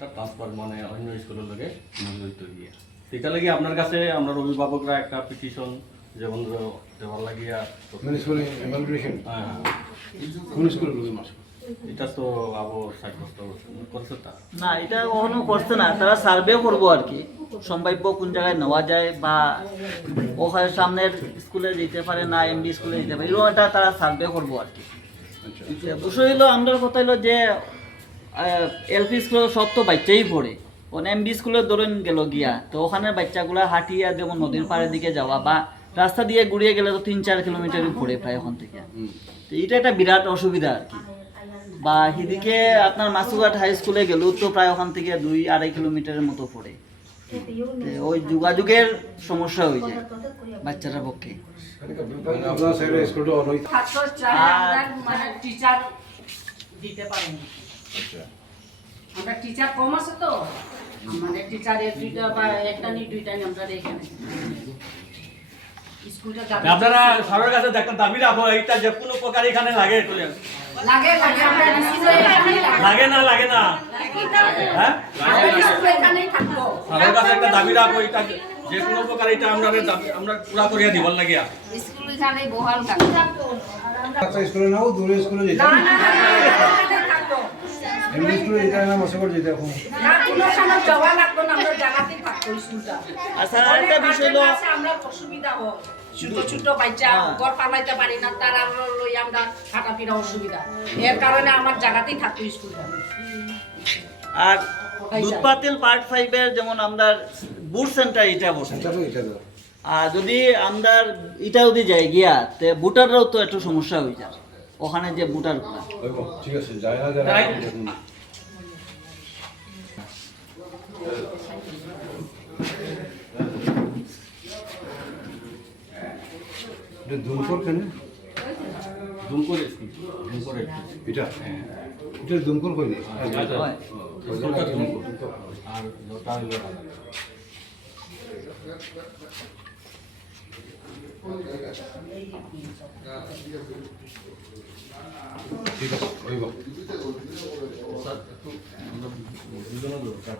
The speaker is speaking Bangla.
ট্রান্সফার মানে অন্য স্কুলের লগে মিলিত গিয়া এটা লাগি আপনার কাছে আমরা অভিভাবকরা একটা পিটিশন যেমন দেওয়ার লাগিয়া মানে স্কুলে এভালুয়েশন হ্যাঁ কোন স্কুলের লোক মাস এটা তো আবো সাব্যস্ত করছে তা না এটা কখনো করছে না, তারা সার্ভে করবো আর কি সম্ভাব্য কোন জায়গায় নেওয়া যায় বা ওখানে সামনের স্কুলে যেতে পারে না এমডি স্কুলে যেতে পারে এরকম একটা তারা সার্ভে করবো আর কি। আচ্ছা বিষয় হলো আমরা কথা হলো যে এলপি স্কুলে সব তো বাচ্চাই পড়ে ওখানে এমডি স্কুলে ধরেন গেল গিয়া তো ওখানে বাচ্চাগুলা হাঁটিয়া যেমন নদীর পাড়ের দিকে যাওয়া বা রাস্তা দিয়ে ঘুরিয়ে গেলে তো 3-4 কিলোমিটারই পড়ে প্রায় ওখান থেকে। তো এটা একটা বিরাট অসুবিধা আর কি। বা এদিকে আপনার মাসুঘাট হাই স্কুলে গেলেও তো প্রায় ওখান থেকে 2-2.5 কিলোমিটারের মতো পড়ে। ওই যোগাযোগের সমস্যা হয়ে যায় বাচ্চাটার পক্ষে। আপনার সাইডে স্কুলটা অনৈত ছাত্র চাই আমরা মানে টিচার দিতে পারিনি। আচ্ছা আমরা টিচার কম আছে তো আমাদের টিচারের দুইটা বা একটা নি দুইটা নি আমরা এখানে স্কুলটা যাবে আপনারা সবার কাছে একটা দাবি রাখো এইটা যে কোনো প্রকার এখানে লাগে লাগে লাগে আমরা স্কুলে এখানেই লাগে না হ্যাঁ স্কুলে এখানেই থাকবো। সবার কাছে একটা দাবি রাখো এটা যে কোনো প্রকার এটা আমরা পুরা করিয়া দিবার লাগিয়া স্কুল এখানেই বহাল থাকবো। আচ্ছা স্কুলে নাও দূরে স্কুলে যেতে না না এখানে থাকবো এমনি স্কুলে যেতে না মাসে যেতে এখন না কোনো সময় যাওয়া লাগতো না আমরা জায়গাতেই থাকতো স্কুলটা। আচ্ছা আরেকটা বিষয় হলো আমরা অসুবিধা হয় ছোট ছোট বাচ্চা ঘর পালাইতে পারি না তারা লই আমরা হাঁটাফিরা অসুবিধা এর কারণে আমার জায়গাতেই থাকতো স্কুলটা। আর দুধপাতিল পার্ট 5 এর যেমন আমরা বুট সেন্টার এটা বসে এটা তো এটা তো আর যদি আমরা এটা যদি যাই গিয়া তে বুটাররাও তো একটু সমস্যা হয়ে যায় ওখানে যে বুটারগুলা। ঠিক আছে যায় না যারা এটা দুমকর কেন দুমকরে দুমকরে এটা এটা দুমকর কই না হয়। স্কুলটা দুমকর আর ওটা হইলো ঠিক আছে ওইব স্যার একটু আমরা দুজনে দরকার